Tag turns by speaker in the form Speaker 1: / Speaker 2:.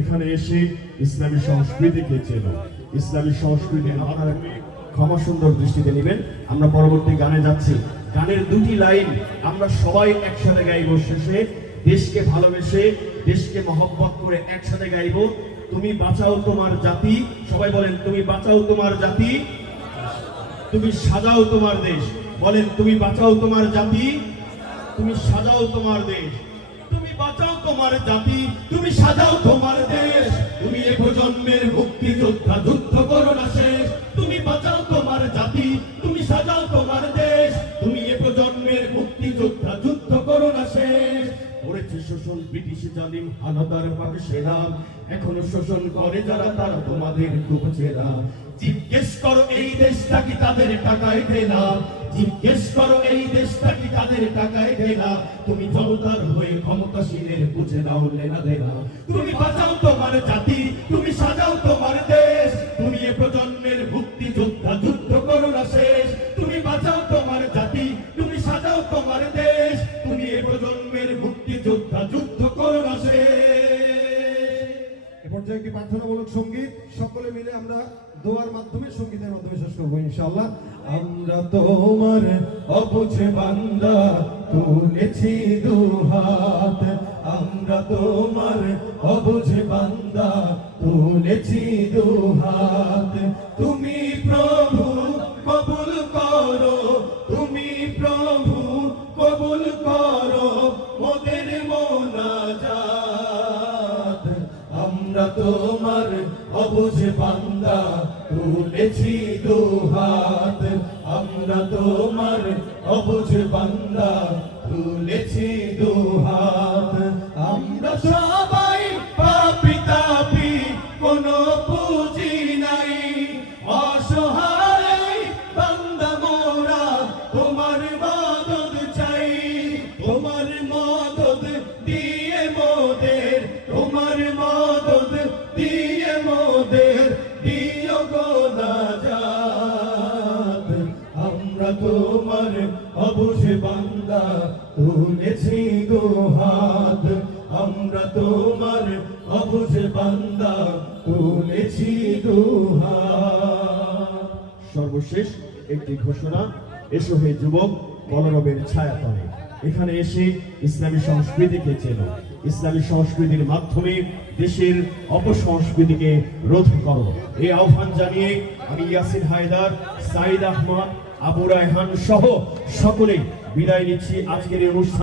Speaker 1: এখানে এসে ইসলামী সংস্কৃতিকে চেনো। ইসলামী সংস্কৃতি আপনারা ক্ষমা সুন্দর দৃষ্টিতে নেবেন। আমরা পরবর্তী গানে যাচ্ছি। গানের দুটি লাইন আমরা সবাই একসাথে গাইব শেষে। দেশকে ভালোবেসে, দেশকে মহব্বত করে একসাথে গাইব। তুমি বাঁচাও তোমার জাতি। সবাই বলেন, তুমি বাঁচাও তোমার জাতি। তুমি সাজাও তোমার দেশ। বলেন, তুমি বাঁচাও তোমার জাতি। তুমি সাজাও তোমার দেশ। তুমি বাঁচাও তোমার জাতি। তুমি সাজাও তোমার দেশ। তুমি এ প্রজন্মের মুক্তিযোদ্ধা যুদ্ধ করো না শেষ। তুমি বাঁচাও তোমার জাতি, তুমি সাজাও তোমার দেশ। তুমি এ প্রজন্মের মুক্তিযোদ্ধা যুদ্ধ করো না শেষ। করেছে শোষণ ব্রিটিশ জালিম হানাদার পাক সেনা। এখনও শোষণ করে যারা, তারা তোমাদের চেনা। জিজ্ঞেস করো, এই দেশটা কি তাদের টাকায় কেনা জিজ্ঞেস করো, এই দেশটা কি তাদের টাকায় দেনা? তুমি জনতার হয়ে ক্ষমতাসীনের বুঝে নাও, লেনা দেনা। তুমি বাঁচাও তোমার
Speaker 2: একটি প্রার্থনামূলক সংগীত। সকলে মিলে আমরা দোয়ার মাধ্যমে সঙ্গীতের মাধ্যমে শেষ করব, ইনশাআল্লাহ। আমরা তোমার অবুঝে বান্দা, তুলেছি দুহাত আমরা তোমার অবুঝে বান্দা, তুলেছি দুহাত তুমি প্রভু, কবুল করো। তুমি প্রভু, কবুল করো। আমরা তোমার অবুঝ বান্দা তুলেছি দুহাত আমরা তোমার অবুঝ বান্দা তুলেছি দুহাত তোমার অবুঝ বান্দা, তুলেছি দু হাত। আমরা তোমার অবুঝ বান্দা, তুলেছি দু
Speaker 1: সর্বশেষ একটি ঘোষণা, এসো হে যুবক বলরবের ছায়াতলে। এখানে এসে ইসলামী সংস্কৃতিকে চেনো। ইসলামী সংস্কৃতির মাধ্যমে দেশের অপসংস্কৃতিকে রোধ করো। এই আহ্বান জানিয়ে আমি ইয়াসিন হায়দার, সাইদ আহমদ, আবু রায়হান সহ সকলে বিদায় নিচ্ছি আজকের এই অনুষ্ঠান।